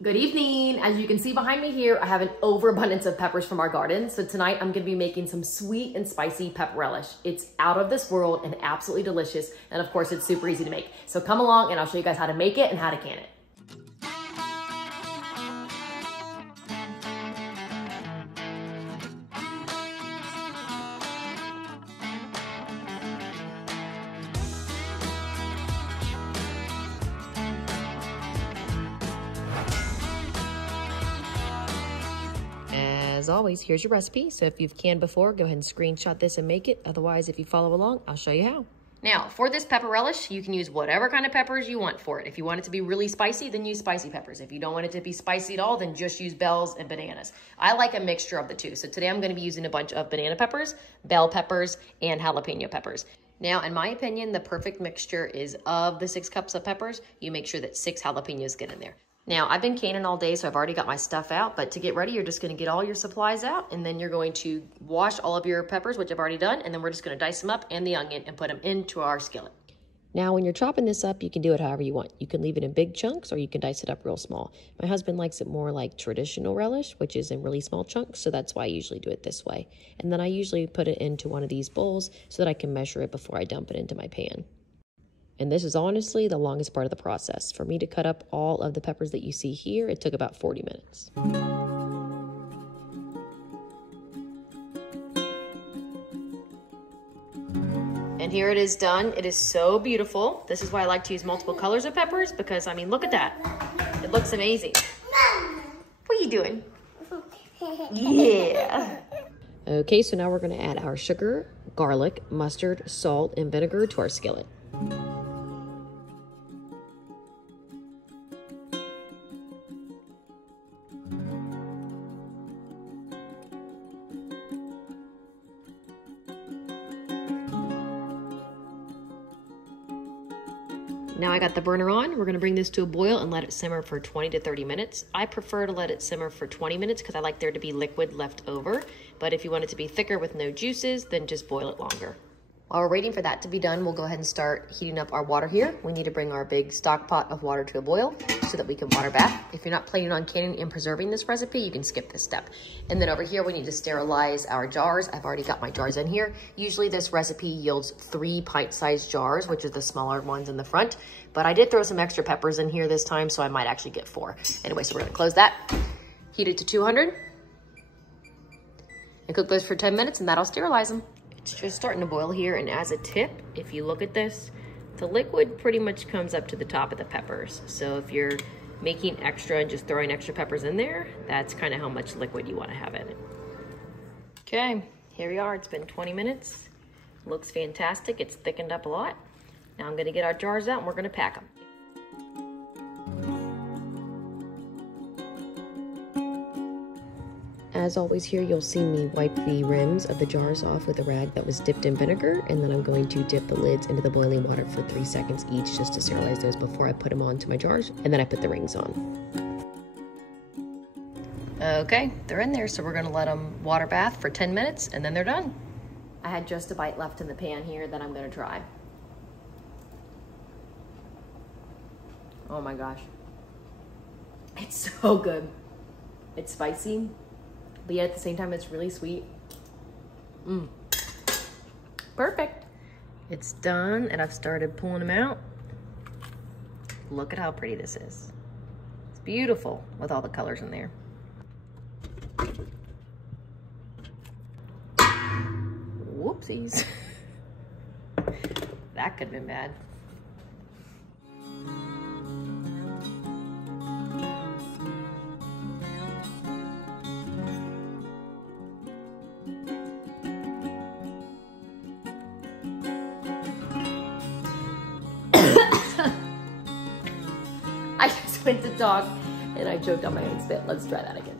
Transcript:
Good evening. As you can see behind me here, I have an overabundance of peppers from our garden. So tonight I'm gonna be making some sweet and spicy pepper relish. It's out of this world and absolutely delicious. And of course, it's super easy to make. So come along and I'll show you guys how to make it and how to can it. As always, here's your recipe. So if you've canned before, go ahead and screenshot this and make it. Otherwise, if you follow along, I'll show you how. Now, for this pepper relish, you can use whatever kind of peppers you want for it. If you want it to be really spicy, then use spicy peppers. If you don't want it to be spicy at all, then just use bells and bananas. I like a mixture of the two. So today I'm going to be using a bunch of banana peppers, bell peppers, and jalapeno peppers. Now, in my opinion, the perfect mixture is of the 6 cups of peppers, you make sure that 6 jalapenos get in there. Now, I've been canning all day, so I've already got my stuff out, but to get ready, you're just gonna get all your supplies out, and then you're going to wash all of your peppers, which I've already done, and then we're just gonna dice them up and the onion and put them into our skillet. Now, when you're chopping this up, you can do it however you want. You can leave it in big chunks, or you can dice it up real small. My husband likes it more like traditional relish, which is in really small chunks, so that's why I usually do it this way. And then I usually put it into one of these bowls so that I can measure it before I dump it into my pan. And this is honestly the longest part of the process. For me to cut up all of the peppers that you see here, it took about 40 minutes. And here it is done. It is so beautiful. This is why I like to use multiple colors of peppers because, I mean, look at that. It looks amazing. What are you doing? Yeah. Okay, so now we're gonna add our sugar, garlic, mustard, salt, and vinegar to our skillet. Now I got the burner on. We're gonna bring this to a boil and let it simmer for 20 to 30 minutes. I prefer to let it simmer for 20 minutes because I like there to be liquid left over. But if you want it to be thicker with no juices, then just boil it longer. While we're waiting for that to be done, we'll go ahead and start heating up our water here. We need to bring our big stock pot of water to a boil so that we can water bath. If you're not planning on canning and preserving this recipe, you can skip this step. And then over here, we need to sterilize our jars. I've already got my jars in here. Usually this recipe yields 3 pint-sized jars, which are the smaller ones in the front. But I did throw some extra peppers in here this time, so I might actually get 4. Anyway, so we're gonna close that, heat it to 200, and cook those for 10 minutes, and that'll sterilize them. It's just starting to boil here, and as a tip, if you look at this, the liquid pretty much comes up to the top of the peppers. So if you're making extra and just throwing extra peppers in there, that's kind of how much liquid you want to have in it. Okay, here we are. It's been 20 minutes. Looks fantastic. It's thickened up a lot. Now I'm gonna get our jars out and we're gonna pack them. As always here, you'll see me wipe the rims of the jars off with a rag that was dipped in vinegar, and then I'm going to dip the lids into the boiling water for 3 seconds each just to sterilize those before I put them onto my jars, and then I put the rings on. Okay, they're in there, so we're gonna let them water bath for 10 minutes, and then they're done. I had just a bite left in the pan here that I'm gonna try. Oh my gosh. It's so good. It's spicy, but yet at the same time, it's really sweet. Perfect. It's done, and I've started pulling them out. Look at how pretty this is. It's beautiful with all the colors in there. Whoopsies. That could have been bad. I just went to talk and I choked on my own spit. Let's try that again.